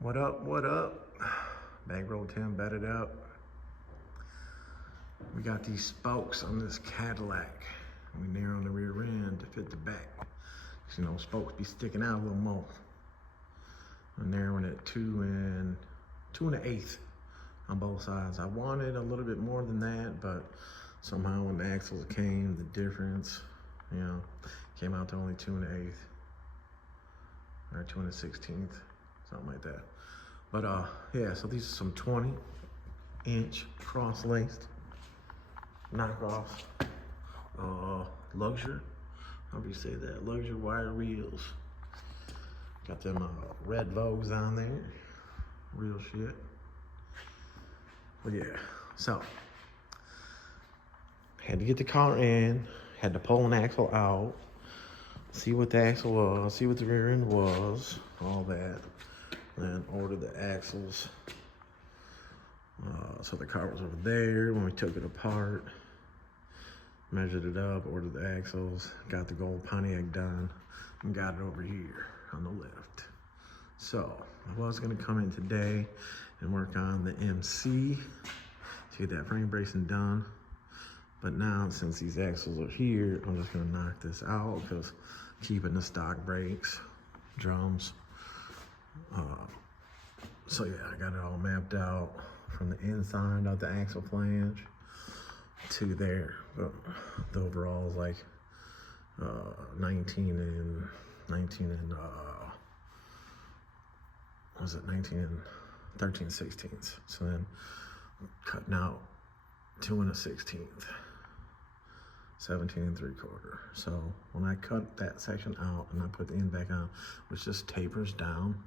What up, what up? Bankroll 10 batted up. We got these spokes on this Cadillac. We near on the rear end to fit the back. You know, spokes be sticking out a little more. I'm narrowing at 2 1/8 on both sides. I wanted a little bit more than that, but somehow when the axles came, the difference, you know, came out to only 2 1/8 or 2 1/16, something like that. But yeah, so these are some 20-inch cross-laced knockoffs, luxury, how do you say that? Luxury wire reels. Got them red Vogues on there, real shit. But yeah, so had to get the car in, had to pull an axle out, see what the axle was, see what the rear end was, all that. Then order the axles. So the car was over there when we took it apart. Measured it up, ordered the axles, got the gold Pontiac done, and got it over here on the left. So I was gonna come in today and work on the MC to get that frame bracing done. But now, since these axles are here, I'm just gonna knock this out because keeping the stock brakes, drums. So yeah, I got it all mapped out from the inside of the axle flange to there. But the overall is like 19 and 13/16. So then cutting out 2 1/16, 17 3/4. So when I cut that section out and I put the end back on, which just tapers down.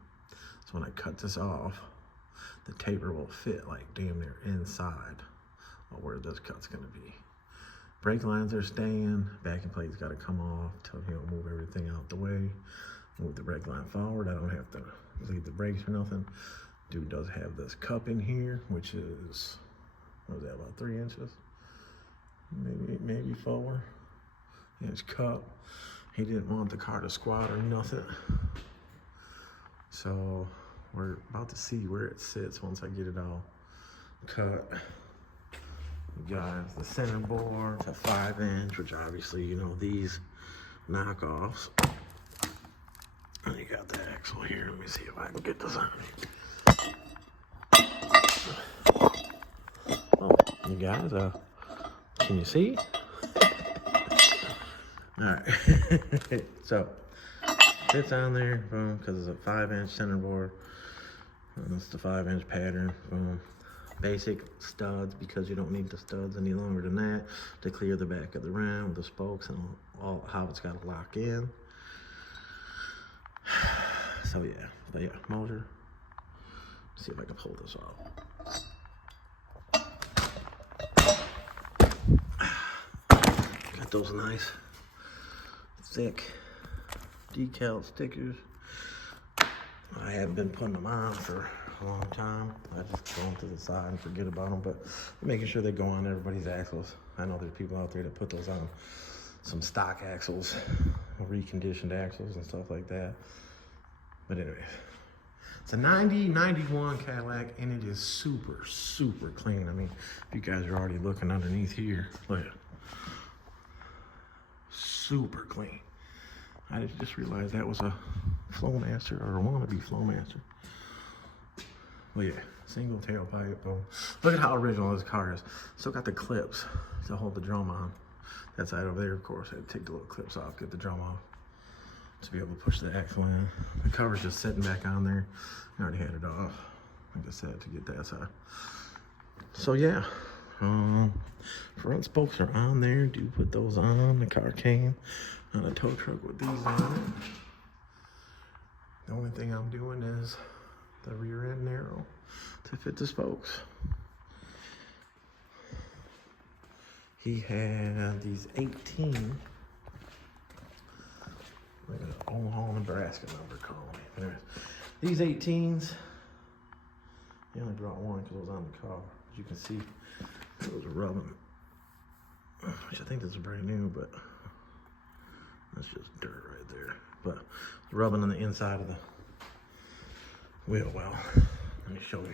So when I cut this off, the taper will fit like damn near inside of where this cut's gonna be. Brake lines are staying, backing plate's gotta come off to, you know, move everything out the way. Move the brake line forward, I don't have to leave the brakes or nothing. Dude does have this cup in here, which is, what was that, about 3 inches? Maybe 4-inch cup. He didn't want the car to squat or nothing. So we're about to see where it sits once I get it all cut. We got the center board, it's a 5-inch, which obviously, you know, these knockoffs. And you got the axle here. Let me see if I can get this on. Oh, you guys, can you see? All right. So it's on there, boom, because it's a 5-inch center board. And it's the 5-inch pattern, boom. Basic studs, because you don't need the studs any longer than that, to clear the back of the rim with the spokes and all how it's got to lock in. So yeah, but yeah, motor. See if I can pull this off. Got those nice, thick decal stickers. I haven't been putting them on for a long time. I just throw them to the side and forget about them, but making sure they go on everybody's axles. I know there's people out there that put those on some stock axles, reconditioned axles and stuff like that. But anyway, it's a 91 Cadillac, and it is super, super clean. I mean, if you guys are already looking underneath here, look at it. Super clean. I just realized that was a Flowmaster or a wannabe Flowmaster. Well, yeah, single tailpipe. Boom. Look at how original this car is. Still got the clips to hold the drum on. That side over there, of course, I had to take the little clips off, get the drum off to be able to push the axle in. The cover's just sitting back on there. I already had it off, like I said, to get that side. So yeah, front spokes are on there. Do put those on. The car came on a tow truck with these on it. The only thing I'm doing is the rear end narrow to fit the spokes. He had these 18. Look at the Omaha, Nebraska number calling me. Anyways, these 18s, he only brought one because it was on the car. As you can see, it was rubbing, which I think this is brand new, but that's just dirt right there. But rubbing on the inside of the wheel well. Let me show you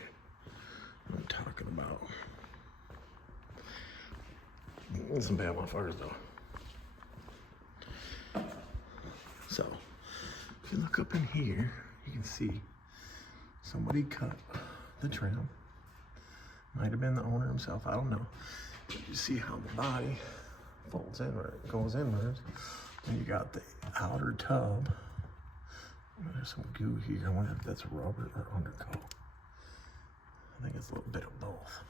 what I'm talking about. Some bad motherfuckers though. So, if you look up in here, you can see somebody cut the trim. Might have been the owner himself, I don't know. But you see how the body folds inward, goes inwards. And you got the outer tub. There's some goo here. I wonder if that's rubber or undercoat. I think it's a little bit of both.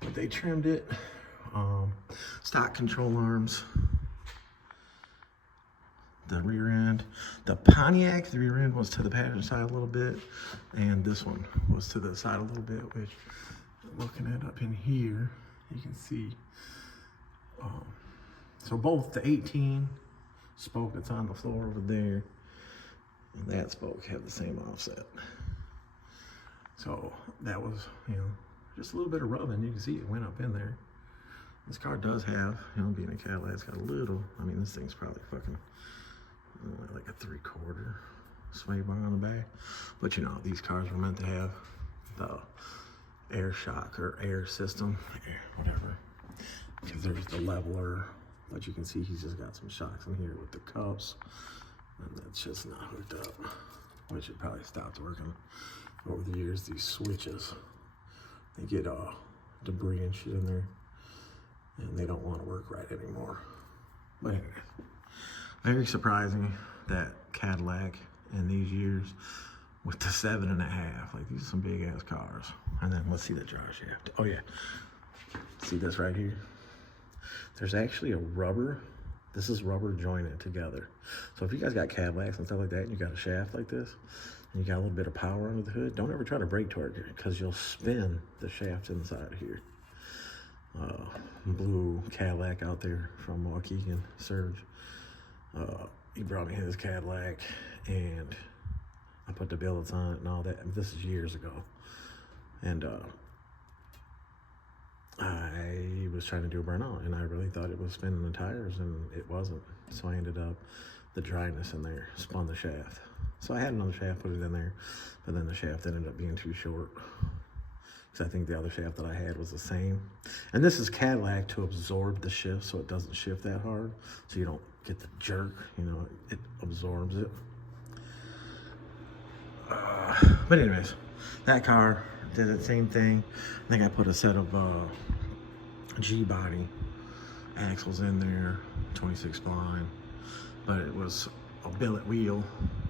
But they trimmed it. Stock control arms. The rear end. The Pontiac, the rear end was to the passenger side a little bit. And this one was to the side a little bit, which looking at up in here, you can see. So both the 18 spoke that's on the floor over there and that spoke have the same offset. So that was, you know, just a little bit of rubbing. You can see it went up in there. This car does have, you know, being a Cadillac, it's got a little, I mean, this thing's probably fucking like a 3/4 sway bar on the back. But you know, these cars were meant to have the air shock or air system, whatever, because there's the leveler. But you can see he's just got some shocks in here with the cups, and that's just not hooked up, which it probably stopped working over the years. These switches, they get debris and shit in there, and they don't want to work right anymore. But anyway, very surprising that Cadillac in these years with the 7.5, like these are some big ass cars. And then let's see the jar shaft. Oh yeah, see this right here? There's actually a rubber, this is rubber jointed together. So if you guys got Cadillacs and stuff like that, and you got a shaft like this, and you got a little bit of power under the hood, don't ever try to brake torque it, because you'll spin the shaft inside here. Blue Cadillac out there from Waukegan, Serge. He brought me his Cadillac, and I put the billets on it and all that. This is years ago. And I was trying to do a burnout, and I really thought it was spinning the tires, and it wasn't. So I ended up, the dryness in there spun the shaft. So I had another shaft, put it in there, but then the shaft ended up being too short, because I think the other shaft that I had was the same. And this is Cadillac to absorb the shift, so it doesn't shift that hard, so you don't get the jerk, you know, it absorbs it. But anyways, that car did the same thing. I think I put a set of G-body axles in there, 26 spline, but it was a billet wheel,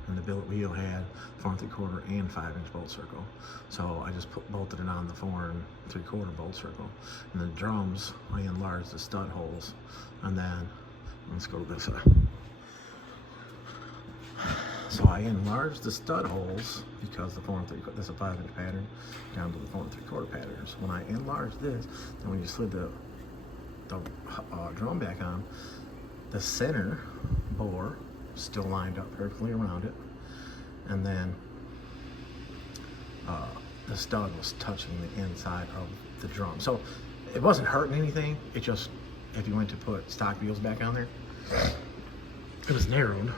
and the billet wheel had 4 3/4 and 5-inch bolt circle. So I just bolted it on the 4 3/4 bolt circle. And the drums, I enlarged the stud holes, and then let's go to this side. So I enlarged the stud holes because the 4 3/4, this is a 5-inch pattern, down to the 4 3/4 patterns. When I enlarged this, and when you slid the drum back on, the center bore still lined up perfectly around it, and then the stud was touching the inside of the drum. So it wasn't hurting anything. It just, if you went to put stock wheels back on there, it was narrowed.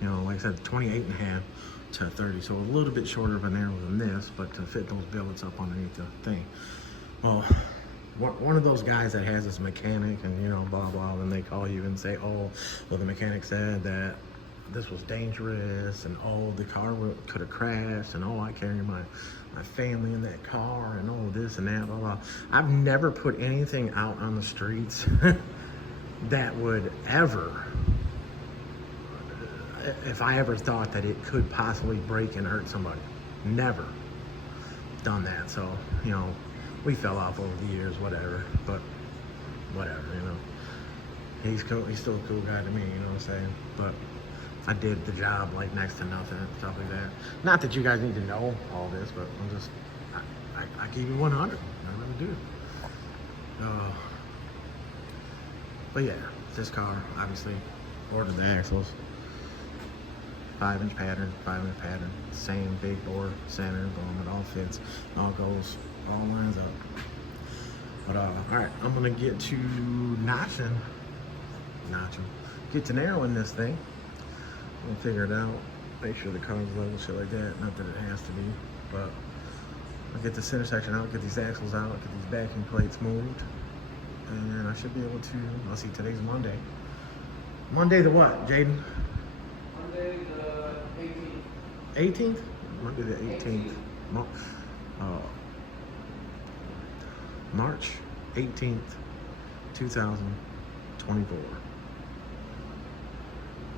You know, like I said, 28.5 to 30, so a little bit shorter of a narrow than this, but to fit those billets up underneath the thing. Well, one of those guys that has this mechanic and, you know, blah, blah, then they call you and say, oh, well, the mechanic said that this was dangerous, and oh, the car could have crashed, and oh, I carry my family in that car, and oh, this and that, blah, blah. I've never put anything out on the streets that would ever, if I ever thought that it could possibly break and hurt somebody. Never done that. So, you know, we fell off over the years, whatever, but whatever, you know. He's cool, he's still a cool guy to me, you know what I'm saying? But I did the job like next to nothing and stuff like that. Not that you guys need to know all this, but I'm just, I keep it 100. I really do. But yeah, this car, obviously, ordered the axles. 5-inch pattern, 5-inch pattern, same big bore, center, boom, it all fits, all goes, all lines up. But all right, I'm gonna get to get to narrowing this thing. We'll figure it out. Make sure the car's level, shit like that. Not that it has to be, but I'll get this intersection out, get these axles out, get these backing plates moved, and I should be able to, let's see, today's Monday. Monday the what, Jaden? Monday the 18th. 18th? Monday the 18th. March 18th, 2024.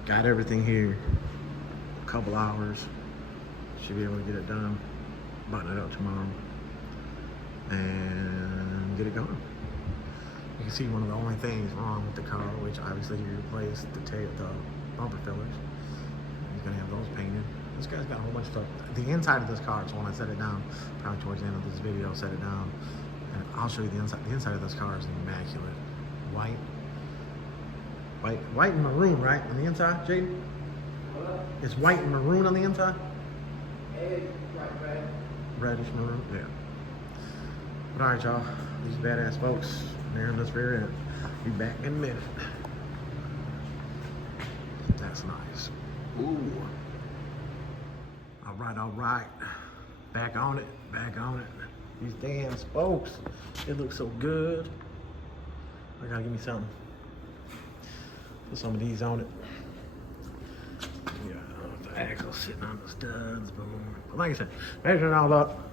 Got everything here. A couple hours. Should be able to get it done. Button it up tomorrow. And get it going. You can see one of the only things wrong with the car, which obviously he replaced the bumper fillers. He's gonna have those painted. This guy's got a whole bunch of stuff. The inside of this car, so when I set it down, probably towards the end of this video, I'll set it down. And I'll show you the inside. The inside of this car is immaculate. White and maroon, right? On the inside, Jaden? It's white and maroon on the inside? Red. Reddish maroon, yeah. But alright, y'all. These badass folks, they're in this rear end. Be back in a minute. That's nice. Ooh. Alright. Back on it. These damn spokes. It looks so good. I gotta give me something. Put some of these on it. Yeah, the axle sitting on the studs. Boom. But like I said, measuring it all up.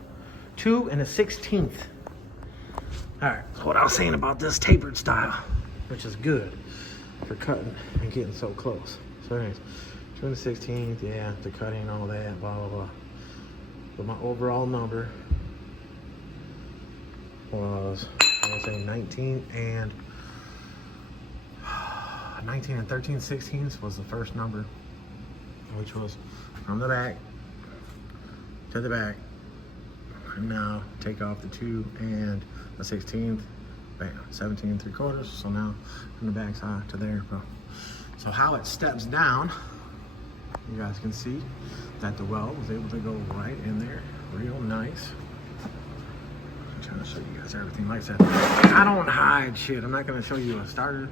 2 1/16. Alright, so what I was saying about this tapered style, which is good for cutting and getting so close. So anyways, 2 1/16, yeah, the cutting, all that, blah, blah, blah. But my overall number was, I want to say 19 and 13/16 was the first number, which was from the back to the back. And now take off the 2 1/16, bam, 17 3/4. So now from the back side to there, bro. So how it steps down, you guys can see that the weld was able to go right in there, real nice. I'm trying to show you guys everything. Like I said, I don't hide shit. I'm not gonna show you a started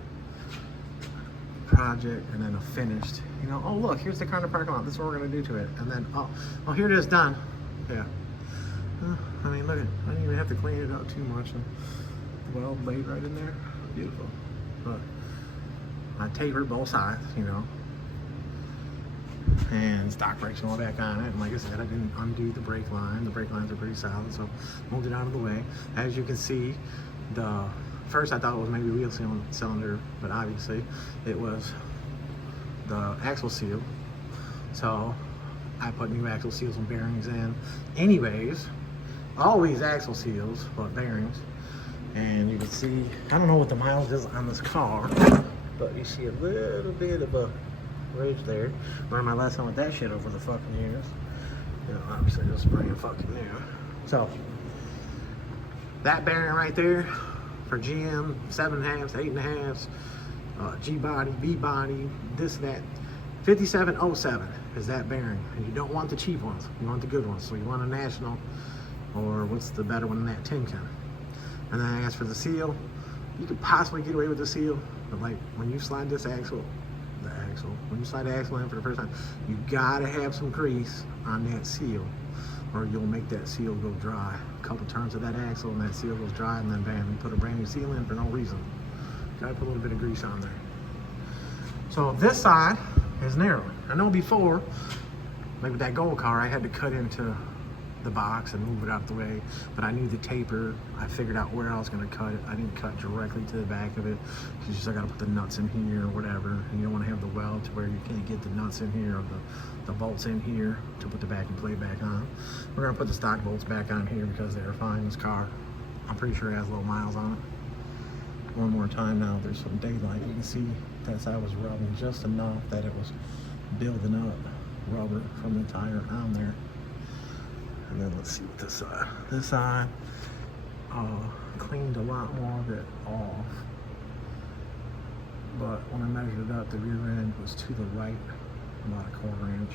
project and then a finished. You know, oh look, here's the car in the parking lot. This is what we're gonna do to it. And then, oh, here it is done. Yeah. I mean, look at, I didn't even have to clean it up too much. And the weld laid right in there. Beautiful. But I tapered both sides, you know. And stock brakes going back on it. And like I said, I didn't undo the brake line. The brake lines are pretty solid, so moved it out of the way. As you can see, first I thought it was maybe wheel cylinder, but obviously it was the axle seal. So I put new axle seals and bearings in. Anyways, always axle seals, but bearings. And you can see, I don't know what the mileage is on this car, but you see a little bit of a ridge there. Learned my lesson with that shit over the fucking years. You know, obviously this is brand fucking new. So that bearing right there for GM, 7.5s, 8.5s, G body, B body, this, that. 5707 is that bearing. And you don't want the cheap ones, you want the good ones. So you want a National, or what's the better one than that, Timken. And then as for the seal, you could possibly get away with the seal, but like when you slide this axle, when you slide the axle in for the first time, you gotta have some grease on that seal, or you'll make that seal go dry. A couple turns of that axle and that seal goes dry, and then bam, you put a brand new seal in for no reason. Gotta put a little bit of grease on there. So this side is narrow. I know before, like with that gold car, I had to cut into the box and move it out the way, but I knew the taper. I figured out where I was going to cut it. I didn't cut directly to the back of it, because you still got to put the nuts in here or whatever, and you don't want to have the weld to where you can't get the nuts in here or the bolts in here to put the backing plate back on. We're going to put the stock bolts back on here because they're fine. This car, I'm pretty sure it has low miles on it. One more time now, there's some daylight. You can see that side was rubbing just enough that it was building up rubber from the tire on there. And then let's see what this side. This side cleaned a lot more of it off. But when I measured it up, the rear end was to the right about a 1/4 inch.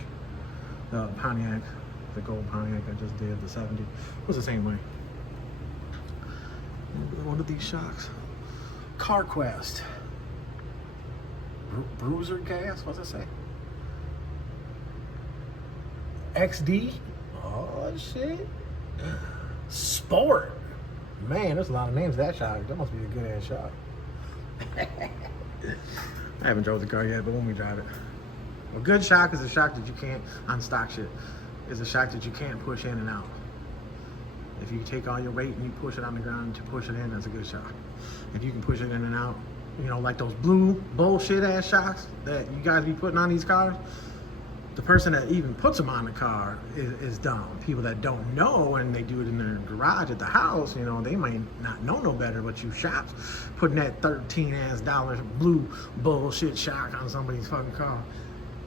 The Pontiac, the gold Pontiac I just did, the 70, was the same way. What are these shocks? CarQuest. Bruiser gas? What's it say? XD. Oh, shit. Sport. Man, there's a lot of names to that shock. That must be a good ass shock. I haven't drove the car yet, but when we drive it. A good shock is a shock that you can't, on stock shit, is a shock that you can't push in and out. If you take all your weight and you push it on the ground to push it in, that's a good shock. If you can push it in and out, you know, like those blue bullshit ass shocks that you guys be putting on these cars, the person that even puts them on the car is dumb. People that don't know and they do it in their garage at the house, you know, they might not know no better, but you shops putting that $13 blue bullshit shock on somebody's fucking car.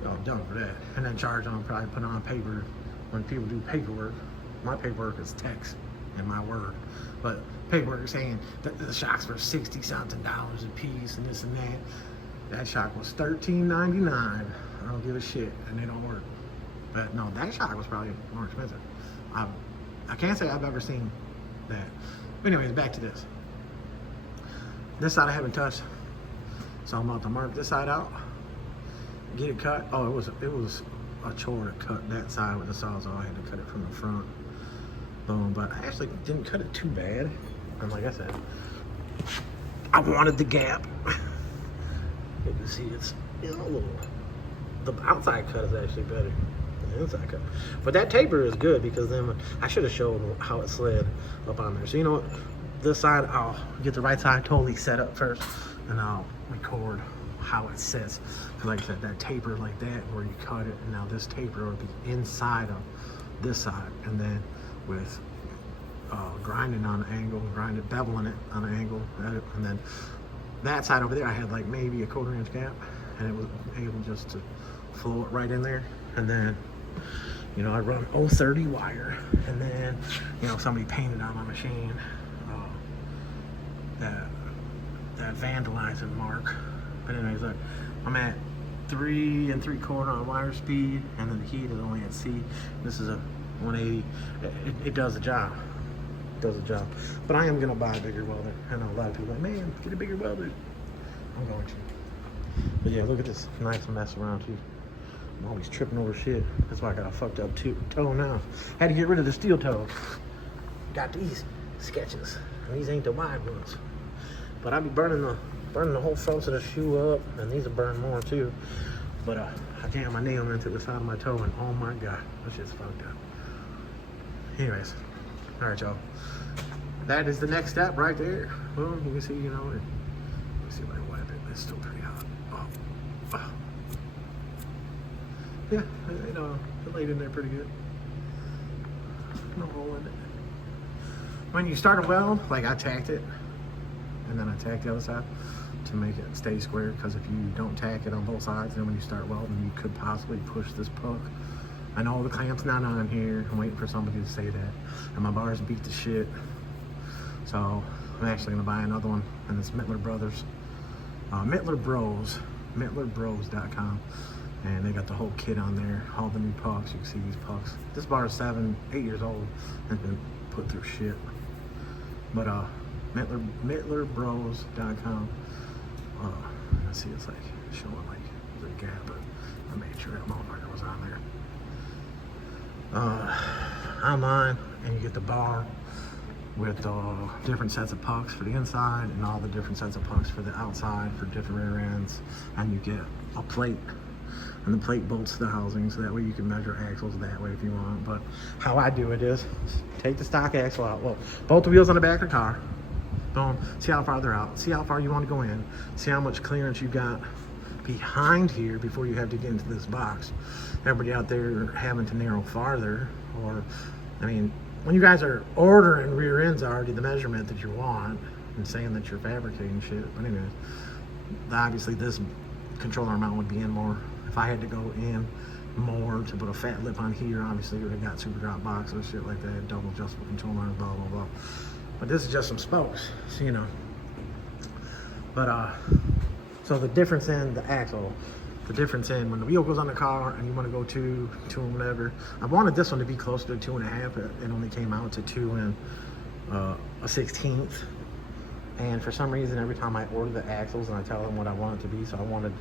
Y'all dumb for that. And then charge them, probably put on paper. When people do paperwork, my paperwork is text and my word. But paperwork saying that the shocks were $60-something a piece and this and that. That shock was $13.99. I don't give a shit, and they don't work. But no, that shock was probably more expensive. I can't say I've ever seen that. But anyways, back to this. This side I haven't touched, so I'm about to mark this side out, get it cut. Oh, it was a chore to cut that side with the sawzall. I had to cut it from the front. Boom, but I actually didn't cut it too bad. And like I said, I wanted the gap. You can see it's, you know, a little. The outside cut is actually better than the inside cut. But that taper is good because then I should have showed how it slid up on there. So you know what? This side, I'll get the right side totally set up first and I'll record how it sits. Because like I said, that taper like that where you cut it, and now this taper would be inside of this side. And then with grinding on an angle, beveling it on an angle, and then that side over there I had like maybe a 1/4 inch gap, and it was able just to flow it right in there. And then, you know, I run 030 wire, and then, you know, somebody painted on my machine that vandalizing mark. But anyways, look, I'm at 3 3/4 on wire speed, and then the heat is only at C. This is a 180. It does the job. It does the job. But I am gonna buy a bigger welder. I know a lot of people are like, man, get a bigger welder. I'm going to. But yeah, look at this nice mess around too. I'm always tripping over shit. That's why I got a fucked up toe now. Had to get rid of the steel toe. Got these sketches, and these ain't the wide ones. But I be burning the whole front of the shoe up, and these will burn more too. But I jammed my nail into the side of my toe, and oh my god, that shit's fucked up. Anyways, all right, y'all. That is the next step right there. Well, you can see, you know, let me see if I can wipe it. It's still pretty hot. Oh. Yeah, you know, it laid in there pretty good. No hole in it. When you start a weld, like I tacked it, and then I tacked the other side to make it stay square, because if you don't tack it on both sides, then when you start welding, you could possibly push this puck. I know the clamp's not on here. I'm waiting for somebody to say that. And my bars beat the shit. So I'm actually gonna buy another one, and it's Mittler Brothers. Mittler Bros, MittlerBros.com. And they got the whole kit on there, all the new pucks. You can see these pucks. This bar is 7, 8 years old and been put through shit. But MittlerBros.com. Let's see, it's like showing like the gap, but I made sure that motherfucker was on there. Online, and you get the bar with different sets of pucks for the inside and all the different sets of pucks for the outside for different rear ends, and you get a plate, and the plate bolts the housing, so that way you can measure axles that way if you want. But how I do it is take the stock axle out, well, both the wheels on the back of the car, boom, see how far they're out, see how far you want to go in, see how much clearance you got behind here before you have to get into this box. Everybody out there having to narrow farther, or I mean, when you guys are ordering rear ends already the measurement that you want and saying that you're fabricating shit. But anyways, obviously this control arm mount would be in more. If I had to go in more to put a fat lip on here, obviously you would have got super drop boxes, shit like that, double adjustable control arms, blah blah blah. But this is just some spokes, so you know. But so the difference in the axle, the difference in when the wheel goes on the car and you want to go two and whatever. I wanted this one to be closer to 2.5. It only came out to 2 and a 1/16. And for some reason, every time I order the axles and I tell them what I want it to be, so I wanted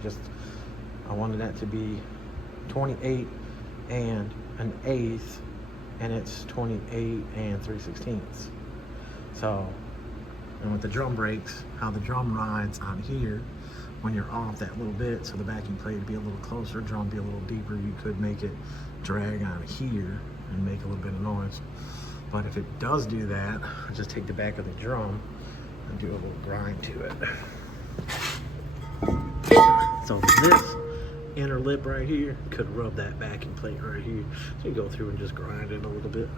that to be 28 and 1/8, and it's 28 3/16. So, and with the drum brakes, how the drum rides on here, when you're off that little bit, so the backing plate would be a little closer, drum be a little deeper, you could make it drag on here and make a little bit of noise. But if it does do that, just take the back of the drum and do a little grind to it. So this inner lip right here could rub that backing plate right here. So you go through and just grind it a little bit.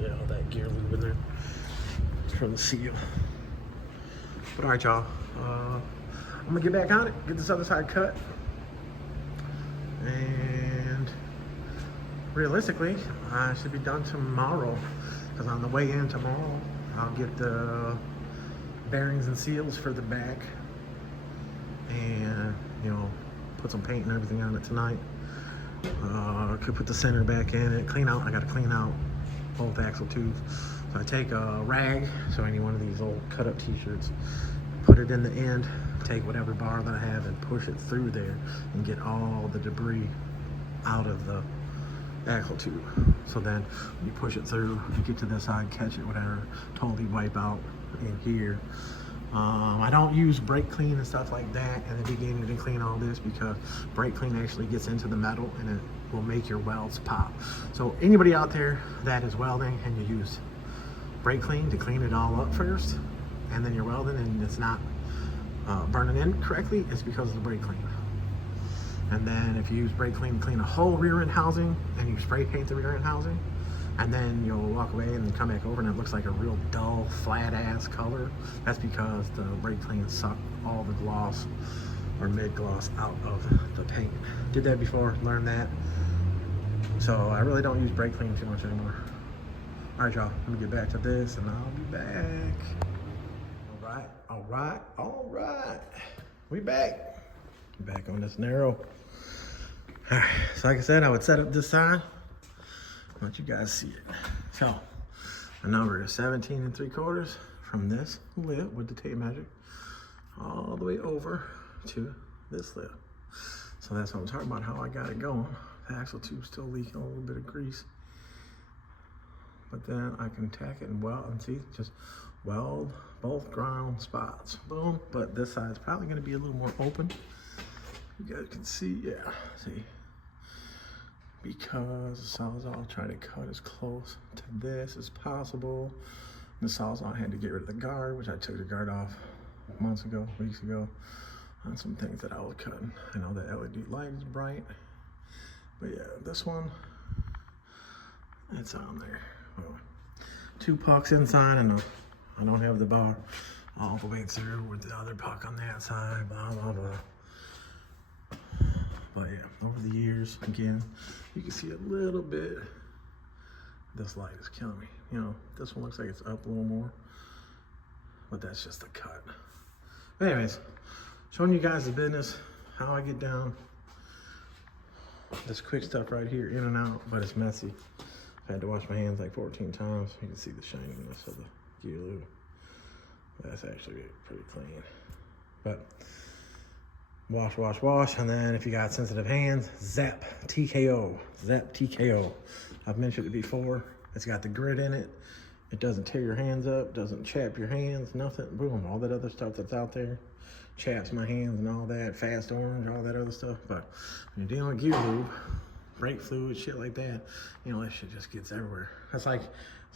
Yeah, all that gear lube in there for the seal. But all right, y'all. I'm gonna get back on it, get this other side cut, and realistically, I should be done tomorrow. Because on the way in tomorrow, I'll get the bearings and seals for the back, and put some paint and everything on it tonight. Could put the center back in it, clean out. I gotta clean out both axle tubes. So I take a rag, so any one of these old cut up t-shirts, put it in the end, take whatever bar that I have and push it through there and get all the debris out of the axle tube. So then you push it through, you get to this side, catch it, whatever, totally wipe out in here. I don't use brake clean and stuff like that in the beginning to clean all this, because brake clean actually gets into the metal and it will make your welds pop. So anybody out there that is welding and you use brake clean to clean it all up first, and then you're welding and it's not burning in correctly, it's because of the brake clean. And then if you use brake clean to clean a whole rear end housing and you spray paint the rear end housing, and then you'll walk away and come back over and it looks like a real dull, flat ass color, that's because the brake clean sucked all the gloss or mid gloss out of the paint. Did that before, learned that. So I really don't use brake clean too much anymore. All right, y'all, let me get back to this and I'll be back. All right. We back. Back on this narrow. All right, so like I said, I would set up this side. Let you guys see it. So, a number is 17 3/4 from this lip with the tape measure all the way over to this lip. So that's what I'm talking about, how I got it going. The axle tube's still leaking a little bit of grease. But then I can tack it and weld, and see, just weld both ground spots. Boom. But this side's probably gonna be a little more open. You guys can see, yeah, see. Because the Sawzall, I'll try to cut as close to this as possible. The Sawzall, I had to get rid of the guard, which I took the guard off months ago, weeks ago, on some things that I was cutting. I know the LED light is bright, but yeah, this one, it's on there. Well, 2 pucks inside, and I don't have the bar all the way through with the other puck on that side, blah, blah, blah. But yeah, over the years, again, you can see a little bit. This light is killing me. This one looks like it's up a little more, but that's just the cut. But anyways, showing you guys the business, how I get down. This quick stuff right here, in and out, but it's messy. I had to wash my hands like 14 times. You can see the shininess of the gear lube. That's actually pretty clean. But wash, and then if you got sensitive hands, Zap TKO. I've mentioned it before. It's got the grit in it. It doesn't tear your hands up, doesn't chap your hands, nothing. Boom, all that other stuff that's out there chaps my hands and all that, fast orange, all that other stuff. But when you're dealing with gear lube, brake fluid, shit like that, that shit just gets everywhere. It's like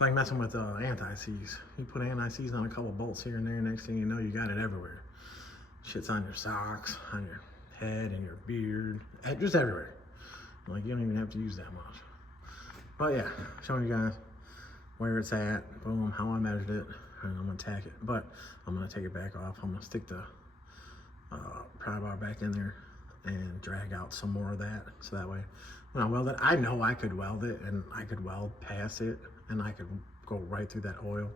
messing with anti-seize. You put anti-seize on a couple bolts here and there, next thing you know, you got it everywhere. Shit's on your socks, on your head and your beard, just everywhere. Like, you don't even have to use that much. But yeah, showing you guys where it's at, boom, how I measured it, and I'm gonna tack it. But I'm gonna take it back off. I'm gonna stick the pry bar back in there and drag out some more of that. So that way, when I weld it, I know I could weld it, and I could weld past it, and I could go right through that oil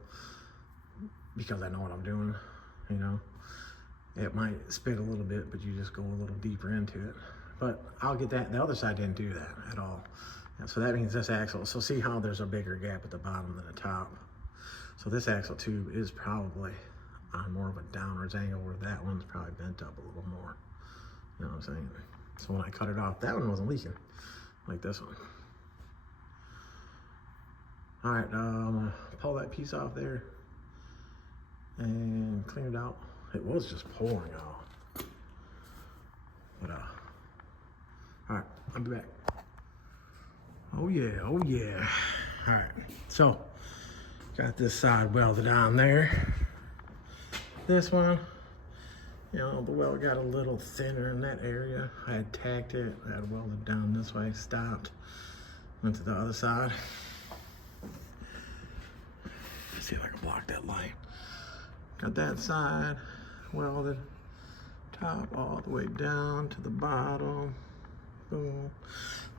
because I know what I'm doing, It might spit a little bit, but you just go a little deeper into it. But I'll get that. The other side didn't do that at all. And so that means this axle, so see how there's a bigger gap at the bottom than the top. So this axle tube is probably on more of a downwards angle, where that one's probably bent up a little more. You know what I'm saying? So when I cut it off, that one wasn't leaking like this one. All right, I'm gonna pull that piece off there and clean it out. It was just pouring out. But all right, I'll be back. Oh yeah, oh yeah. All right, so got this side welded on there. This one, you know, the weld got a little thinner in that area. I had tacked it, I had welded down this way, stopped, went to the other side. Let's see if I can block that light. Got that side welded, top all the way down to the bottom. Boom.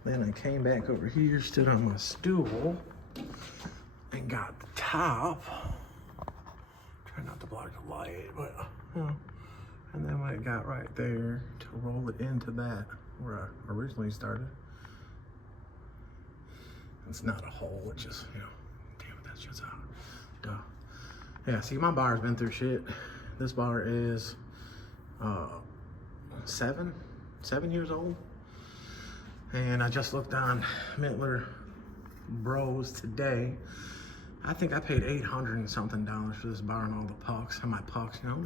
Then I came back over here, stood on my stool, and got the top. Try not to block the light, but you know. And then when it got right there to roll it into that where I originally started. It's not a hole, it's just, you know, damn it, that's just out. Duh. Yeah, see, my bar's been through shit. This bar is 7 years old. And I just looked on Mittler Bros today. I think I paid $800 and something for this bar and all the pucks. And my pucks, you know,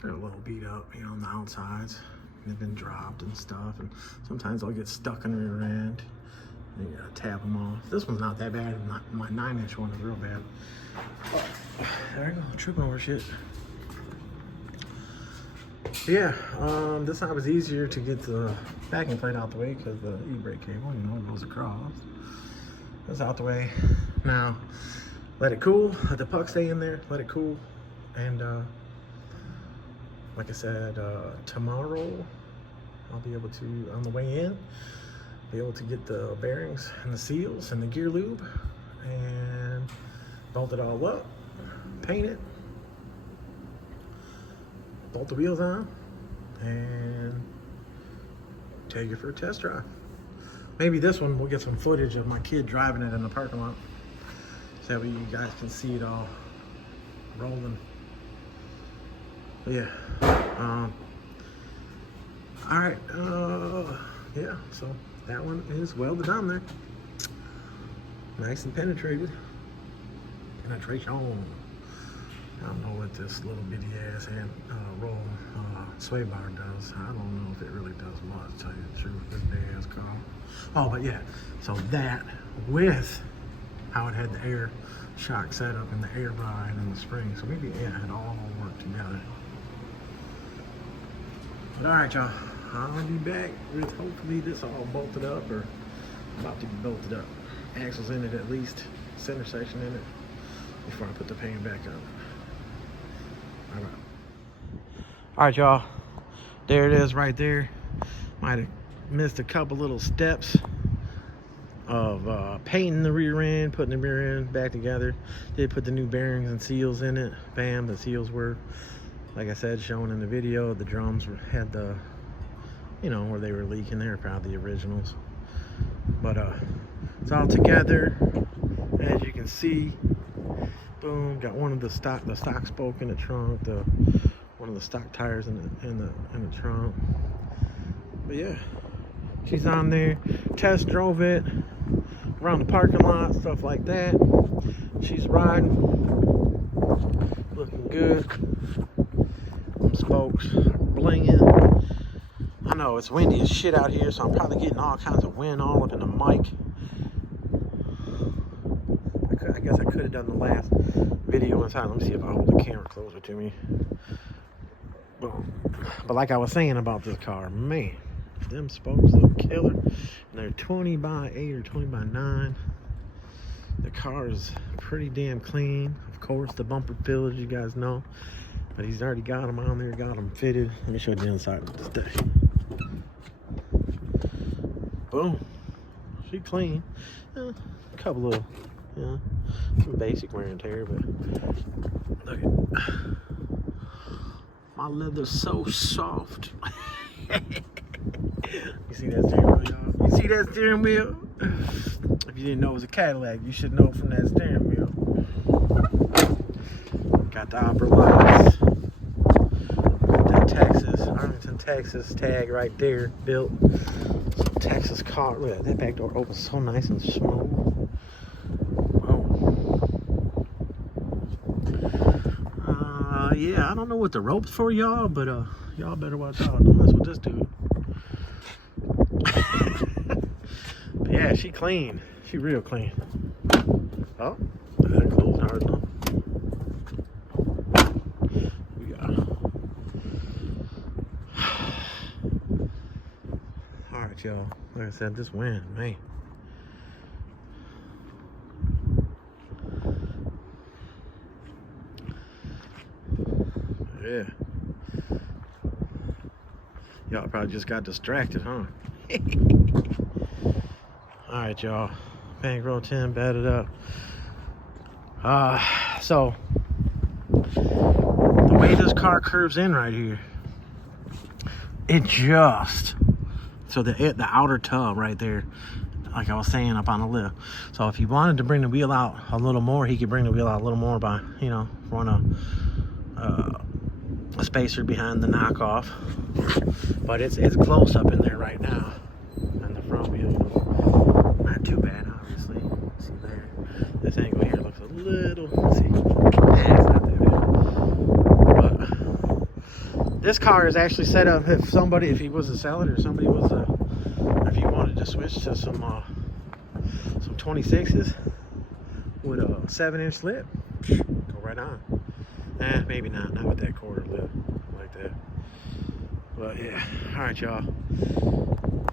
they're a little beat up, you know, on the outsides. They've been dropped and stuff. And sometimes they'll get stuck in the rear end. And you gotta tap them off. This one's not that bad. My 9-inch one is real bad. Oh, there I go, tripping over shit. Yeah, this time was easier to get the backing plate out the way because the e-brake cable, you know, it goes across. It's out the way. Now, let it cool, let the puck stay in there, let it cool. And like I said, tomorrow I'll be able to, on the way in, be able to get the bearings and the seals and the gear lube and bolt it all up, paint it, bolt the wheels on, and take it for a test drive. Maybe this one we'll get some footage of my kid driving it in the parking lot so that you guys can see it all rolling. But yeah, all right, yeah, so that one is welded on there. Nice and penetrated. Penetration. I don't know what this little bitty ass hand roll sway bar does. I don't know if it really does much, to tell you the truth. This big ass car. Oh, but yeah. So that with how it had the air shock set up and the air ride and the spring. So maybe it had all worked together. But all right, y'all. I'll be back with hopefully this all bolted up or about to be bolted up. Axles in it at least, center section in it, before I put the paint back on. All right, y'all. There it is right there. Might have missed a couple little steps of painting the rear end, putting the rear end back together. Did put the new bearings and seals in it. Bam, the seals were, like I said, shown in the video. The drums had the, you know, where they were leaking. They were probably the originals. But it's all together, as you can see. Boom, got one of the stock spoke in the trunk, one of the stock tires in the trunk. But yeah, she's on there. Test drove it around the parking lot, stuff like that. She's riding, looking good. Them spokes blinging. I know it's windy as shit out here, so I'm probably getting all kinds of wind all up in the mic. I guess I could have done the last video inside. Let me see if I hold the camera closer to me. But like I was saying about this car, man, them spokes look killer. And they're 20 by 8 or 20 by 9. The car is pretty damn clean. Of course, the bumper filled, as you guys know. But he's already got them on there, got them fitted. Let me show you the inside of this thing. Boom. She clean. A couple of, you know, some basic wear and tear, but look at my leather's so soft. You see that steering wheel, y'all? You see that steering wheel? If you didn't know it was a Cadillac, you should know from that steering wheel. Got the upper lights. Got that Arlington, Texas tag right there, built. Some Texas car. Look at that back door opens so nice and smooth. Oh. Yeah, I don't know what the rope's for, y'all, but y'all better watch out. Don't mess with this dude. But yeah, she clean. She real clean. Oh, that closed hard enough. We got. All right, y'all. Like I said, this wind, man. Yeah. Y'all probably just got distracted, huh? All right, y'all. Bankroll 10, batted up. So the way this car curves in right here, it just so the outer tub right there, like I was saying up on the lift. So if he wanted to bring the wheel out a little more, he could bring the wheel out a little more by, you know, run a spacer behind the knockoff. But it's close up in there right now, and the front wheel, not too bad, obviously. See there, this angle here looks a little. Let's see, it's not that bad. But this car is actually set up if he was to sell it, or somebody was if you wanted to switch to some 26s with a 7-inch lip, go right on. Maybe not with that quarter lip like that. But yeah, all right, y'all.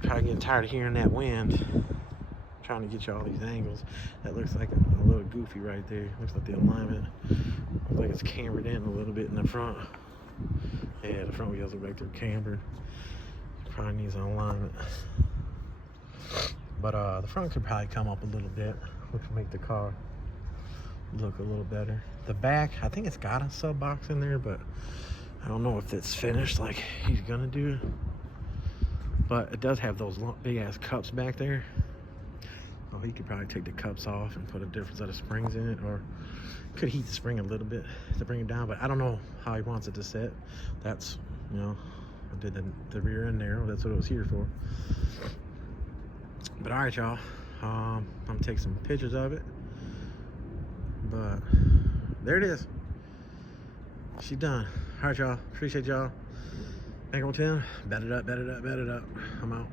Probably getting tired of hearing that wind. Trying to get you all these angles. That looks like a little goofy right there. Looks like the alignment looks like it's cambered in a little bit in the front. Yeah, the front wheels are back there cambered. Probably needs an alignment. But the front could probably come up a little bit, which would make the car look a little better. The back, I think it's got a sub box in there, but I don't know if it's finished like he's gonna do. But it does have those big ass cups back there. Oh, he could probably take the cups off and put a different set of springs in it, or could heat the spring a little bit to bring it down. But I don't know how he wants it to sit. That's, you know, I did the rear end narrow. That's what it was here for. But all right, y'all. I'm gonna take some pictures of it. But there it is. She's done. All right, y'all. Appreciate y'all. Bankroll 10. Bet it up, bet it up, bet it up. I'm out.